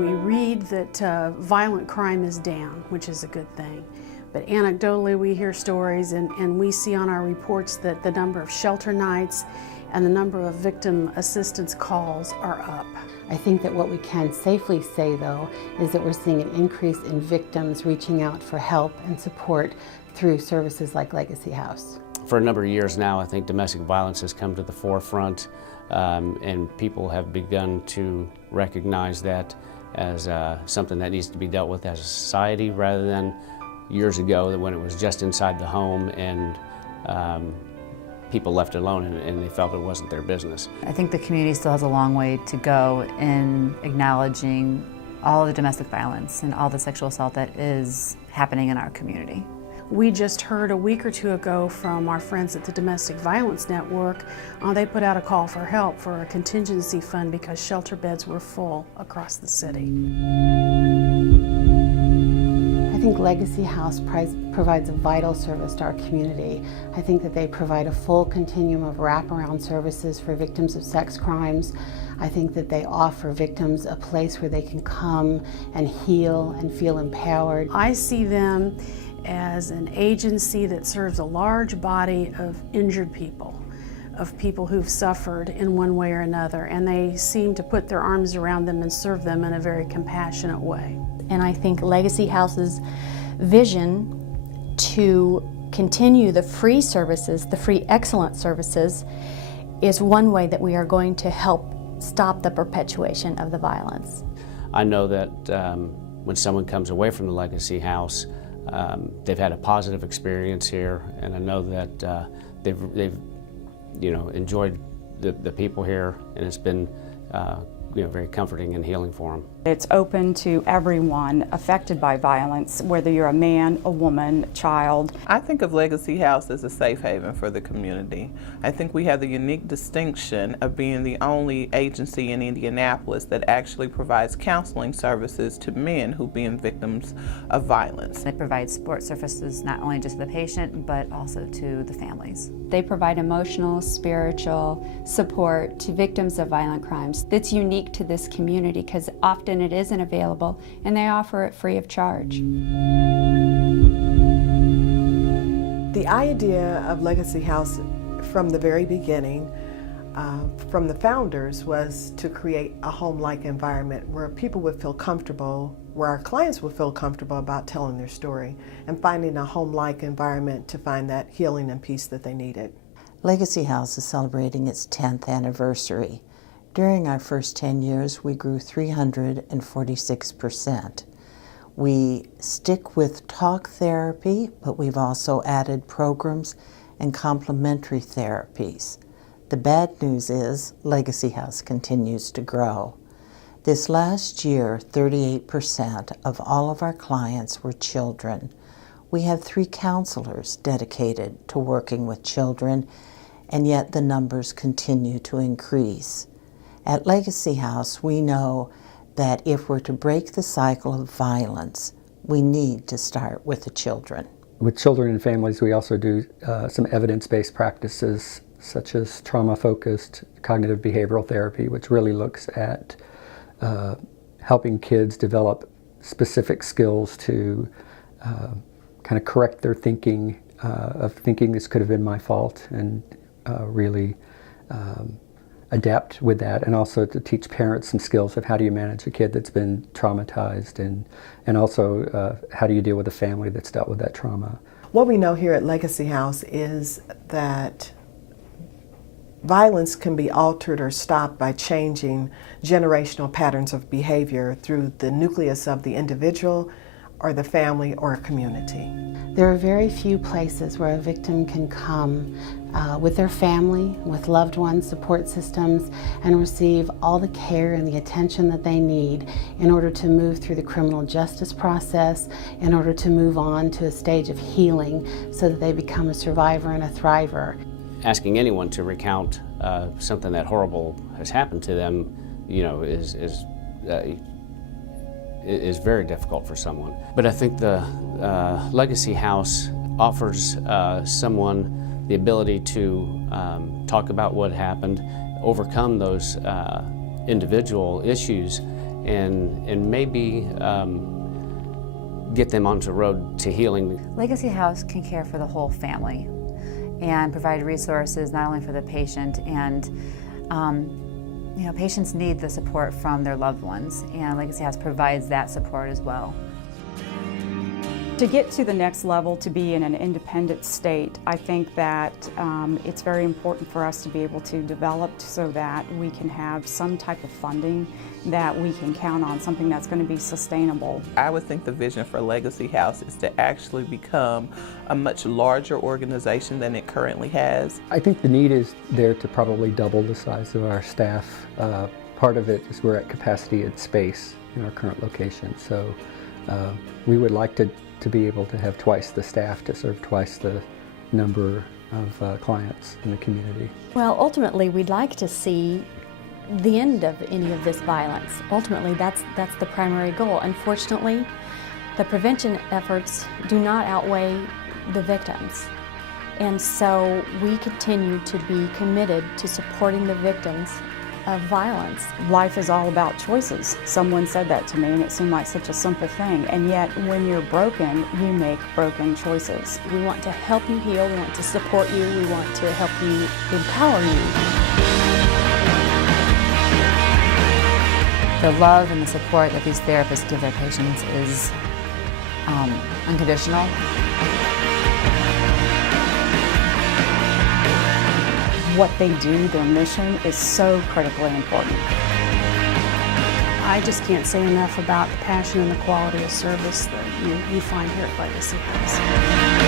We read that violent crime is down, which is a good thing. But anecdotally, we hear stories and we see on our reports that the number of shelter nights and the number of victim assistance calls are up. I think that what we can safely say, though, is that we're seeing an increase in victims reaching out for help and support through services like Legacy House. For a number of years now, I think domestic violence has come to the forefront, and people have begun to recognize that as something that needs to be dealt with as a society, rather than years ago when it was just inside the home and people left alone and they felt it wasn't their business. I think the community still has a long way to go in acknowledging all the domestic violence and all the sexual assault that is happening in our community. We just heard a week or two ago from our friends at the Domestic Violence Network. They put out a call for help for a contingency fund because shelter beds were full across the city. I think Legacy House provides a vital service to our community. I think that they provide a full continuum of wraparound services for victims of sex crimes. I think that they offer victims a place where they can come and heal and feel empowered. I see them as an agency that serves a large body of injured people, of people who've suffered in one way or another, and they seem to put their arms around them and serve them in a very compassionate way. And I think Legacy House's vision to continue the free services, the free excellent services, is one way that we are going to help stop the perpetuation of the violence. I know that when someone comes away from the Legacy House, they've had a positive experience here, and I know that they've enjoyed the people here, and it's been very comforting and healing for them. It's open to everyone affected by violence, whether you're a man, a woman, child. I think of Legacy House as a safe haven for the community. I think we have the unique distinction of being the only agency in Indianapolis that actually provides counseling services to men who've been victims of violence. They provide support services not only just to the patient, but also to the families. They provide emotional, spiritual support to victims of violent crimes that's unique to this community, because often it isn't available, and they offer it free of charge. The idea of Legacy House from the very beginning, from the founders, was to create a home-like environment where people would feel comfortable, where our clients would feel comfortable about telling their story, and finding a home-like environment to find that healing and peace that they needed. Legacy House is celebrating its 10th anniversary. During our first 10 years, we grew 346%. We stick with talk therapy, but we've also added programs and complementary therapies. The bad news is Legacy House continues to grow. This last year, 38% of all of our clients were children. We have 3 counselors dedicated to working with children, and yet the numbers continue to increase. At Legacy House, we know that if we're to break the cycle of violence, we need to start with the children. With children and families, we also do some evidence-based practices such as trauma-focused cognitive behavioral therapy, which really looks at helping kids develop specific skills to kind of correct their thinking, of thinking this could have been my fault, and really adapt with that, and also to teach parents some skills of how do you manage a kid that's been traumatized, and also how do you deal with a family that's dealt with that trauma. What we know here at Legacy House is that violence can be altered or stopped by changing generational patterns of behavior through the nucleus of the individual or the family or a community. There are very few places where a victim can come with their family, with loved ones, support systems, and receive all the care and the attention that they need in order to move through the criminal justice process, in order to move on to a stage of healing so that they become a survivor and a thriver. Asking anyone to recount something that horrible has happened to them, is very difficult for someone. But I think the Legacy House offers someone the ability to talk about what happened, overcome those individual issues, and maybe get them onto the road to healing. Legacy House can care for the whole family and provide resources not only for the patient, and patients need the support from their loved ones, and Legacy House provides that support as well. To get to the next level, to be in an independent state, I think that it's very important for us to be able to develop so that we can have some type of funding that we can count on, something that's going to be sustainable. I would think the vision for Legacy House is to actually become a much larger organization than it currently has. I think the need is there to probably double the size of our staff. Part of it is we're at capacity and space in our current location, so we would like to be able to have twice the staff to serve twice the number of clients in the community. Well, ultimately, we'd like to see the end of any of this violence. Ultimately, that's the primary goal. Unfortunately, the prevention efforts do not outweigh the victims. And so we continue to be committed to supporting the victims of violence. Life is all about choices. Someone said that to me, and it seemed like such a simple thing. And yet, when you're broken, you make broken choices. We want to help you heal, we want to support you, we want to help you empower you. The love and the support that these therapists give their patients is unconditional. What they do, their mission, is so critically important. I just can't say enough about the passion and the quality of service that you find here at Legacy House.